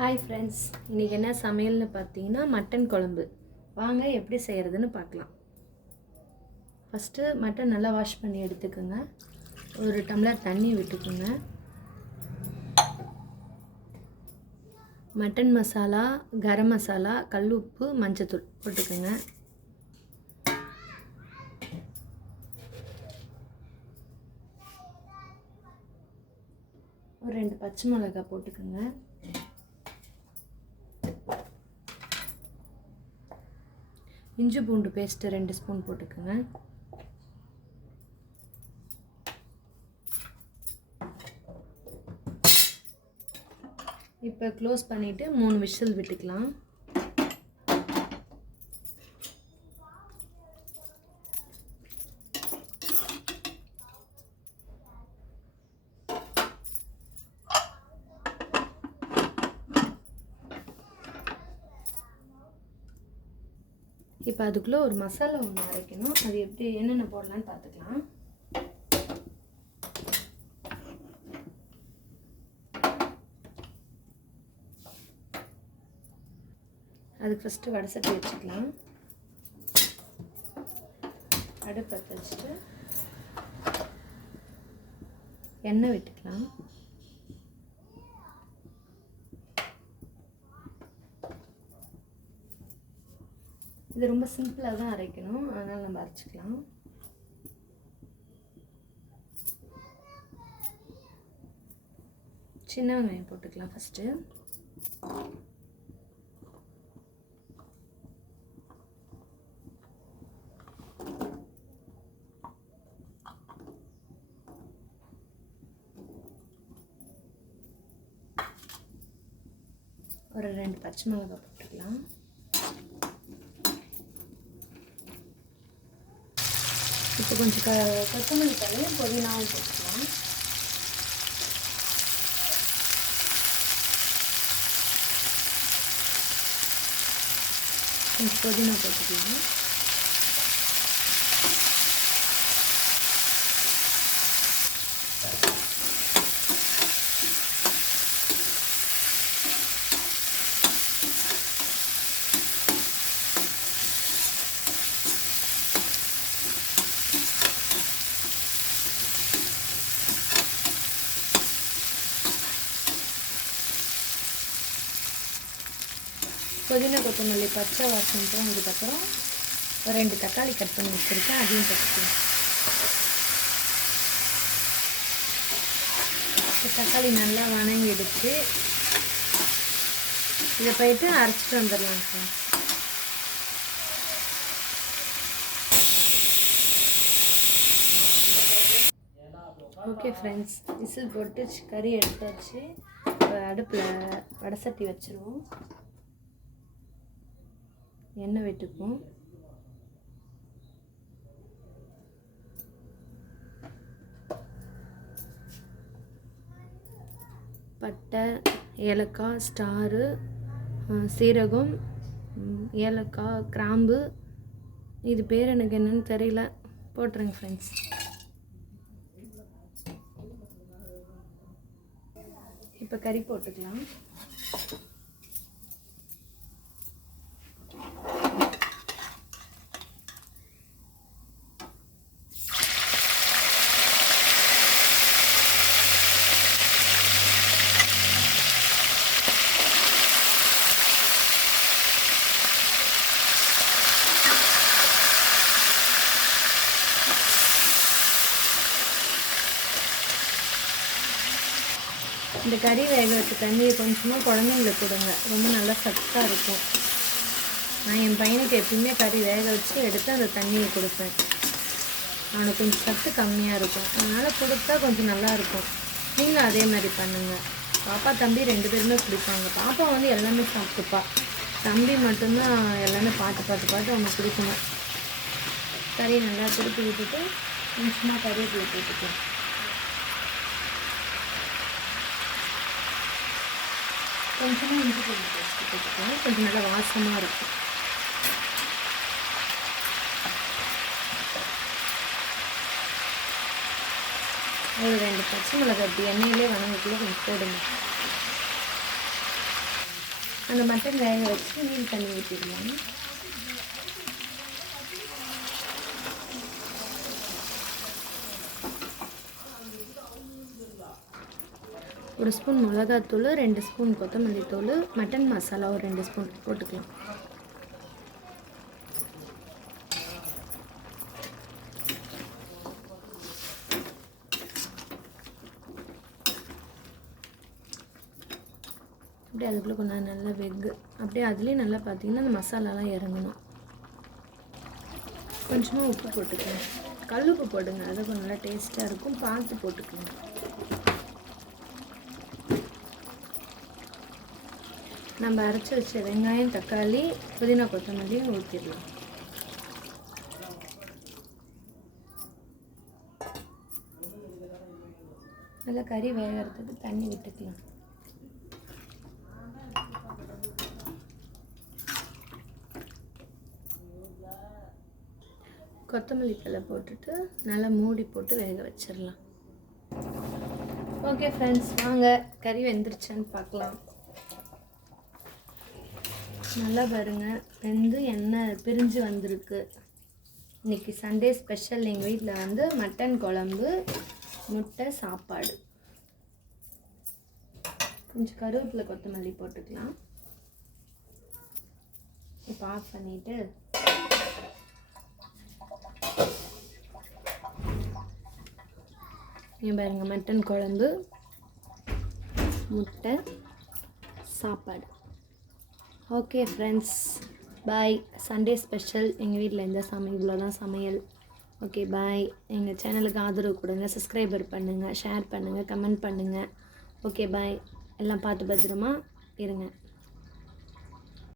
Hi friends இன்றைக்கி என்ன சமையல்னு பார்த்தீங்கன்னா மட்டன் குழம்பு. வாங்க எப்படி செய்கிறதுன்னு பார்க்கலாம். ஃபஸ்ட்டு மட்டன் நல்லா வாஷ் பண்ணி எடுத்துக்கோங்க. ஒரு டம்ளர் தண்ணி விட்டுக்குங்க. மட்டன் மசாலா கரம் மசாலா கல் உப்பு மஞ்சத்தூள் போட்டுக்கோங்க. ஒரு ரெண்டு பச்சை மிளகாய் போட்டுக்கோங்க. இஞ்சி பூண்டு பேஸ்ட்டு ரெண்டு ஸ்பூன் போட்டுக்கோங்க. இப்போ க்ளோஸ் பண்ணிவிட்டு மூணு விசில் விட்டுக்கலாம். இப்போ அதுக்குள்ளே ஒரு மசாலா ஒன்று அரைக்கணும். அது எப்படி என்னென்ன போடலான்னு பார்த்துக்கலாம். அதுக்கு ஃபஸ்ட்டு வடை சட்டி வச்சுக்கலாம். அடுப்பை பற்ற வச்சுட்டு எண்ணெய் விட்டுக்கலாம். இது ரொம்ப சிம்பிளாக தான் அரைக்கணும். அதனால் நம்ம அரைச்சிக்கலாம். சின்ன வெங்காயம் போட்டுக்கலாம் ஃபஸ்ட்டு ஒரு ரெண்டு பச்சை மிளகாய் போட்டுக்கலாம் இப்போ கொஞ்சம் க கொத்தமல்லி தலையும் புதினாவும் போட்டுக்கலாம். கொஞ்சம் புதினா போட்டுக்கலாம். புதினா கொத்தமல்லி பச்சை வாசம் போனதுக்கப்புறம் ஒரு ரெண்டு தக்காளி கட் பண்ணி வச்சுருக்கேன். அதையும் போட்டுக்கலாம். தக்காளி நல்லா வணங்கி எடுத்து இதை போயிட்டு அரைச்சிட்டு வந்துடலாம் சார். ஓகே ஃப்ரெண்ட்ஸ் விசில் போட்டு கறி எடுத்தாச்சு. அடுப்பில் வடை சட்டி வச்சுருவோம். எண்ணெய் விட்டுக்கும் பட்டை ஏலக்காய் ஸ்டாரு சீரகம் ஏலக்காய் கிராம்பு. இது பேர் எனக்கு என்னன்னு தெரியல. போட்டுருங்க ஃப்ரெண்ட்ஸ் இப்போ கறி போட்டுக்கலாம். இந்த கறி வேக வச்ச தண்ணியை கொஞ்சமாக குழந்தைங்களுக்கு கொடுங்க. ரொம்ப நல்லா சத்தாக இருக்கும். நான் என் பையனுக்கு எப்பயுமே கறி வேக வச்சு எடுத்து அந்த தண்ணியை கொடுப்பேன். அவனுக்கு கொஞ்சம் சத்து கம்மியாக இருக்கும். அதனால் கொடுத்தா கொஞ்சம் நல்லா இருக்கும். நீங்களும் அதே மாதிரி பண்ணுங்கள் பாப்பா தம்பி ரெண்டு பேருமே குடிப்பாங்க. பாப்பா வந்து எல்லாமே சாப்பிட்டுப்பா. தம்பி மட்டும்தான் எல்லாமே பார்த்து பார்த்து பார்த்து அவனுக்கு பிடிக்கணும் கறி நல்லா திருப்பி விட்டுட்டு கொஞ்சமாக கறியை கறிவேப்பிலை விட்டுக்கலாம் கொஞ்சமாக இஞ்சி பூண்டு பேஸ்ட்டு போட்டுக்கோங்க. கொஞ்சம் நல்லா வாசமாக இருக்கும். ஒரு ரெண்டு பச்சை மிளகாய் அப்படி எண்ணெயிலே வணங்கக்குள்ளே கொஞ்சம் போடுங்க. அந்த மட்டன் வேக வச்சு மீன் தண்ணி ஊற்றிடுவாங்க ஒரு ஸ்பூன் மிளகாத்தூள் ரெண்டு ஸ்பூன் கொத்தமல்லி தூள் மட்டன் மசாலா ஒரு ரெண்டு ஸ்பூன் போட்டுக்கலாம். அப்படியே அதுக்குள்ளே கொஞ்சம் நல்லா வெகு. அப்படியே அதுலேயும் நல்லா பார்த்தீங்கன்னா அந்த மசாலாலாம் இறங்கணும். கொஞ்சமாக உப்பு போட்டுக்கணும் கல் உப்பு போடுங்க. அது கொஞ்சம் நல்லா டேஸ்ட்டாக இருக்கும். பார்த்து போட்டுக்கணும் நம்ம அரைச்சி வச்ச வெங்காயம் தக்காளி புதினா கொத்தமல்லியும் ஊற்றிடலாம் நல்லா கறி வேகிறதுக்கு தண்ணி விட்டுக்கலாம். கொத்தமல்லி தலை போட்டுட்டு நல்லா மூடி போட்டு வேக வச்சிடலாம். ஓகே ஃப்ரெண்ட்ஸ் வாங்க. கறி வெந்துருச்சான்னு பார்க்கலாம். நல்லா பாருங்க. வெந்து எண்ணெய் பிரிஞ்சு வந்திருக்கு. இன்னைக்கு சண்டே ஸ்பெஷல் எங்கள் வீட்டில் வந்து மட்டன் குழம்பு முட்டை சாப்பாடு. கொஞ்சம் கருவேப்பிலை கொத்தமல்லி போட்டுக்கலாம். இப்போ ஆஃப் பண்ணிவிட்டு இங்கே பாருங்கள் மட்டன் குழம்பு முட்டை சாப்பாடு. Okay friends bye Sunday special எங்கள் வீட்டில் எந்த சமையல் இவ்வளோ தான் சமையல். ஓகே பாய் எங்கள் சேனலுக்கு ஆதரவு கொடுங்க. சப்ஸ்கிரைபர் பண்ணுங்கள் ஷேர் பண்ணுங்கள் கமெண்ட் பண்ணுங்கள் ஓகே பாய் எல்லாம் பார்த்து பத்திரமா இருங்க.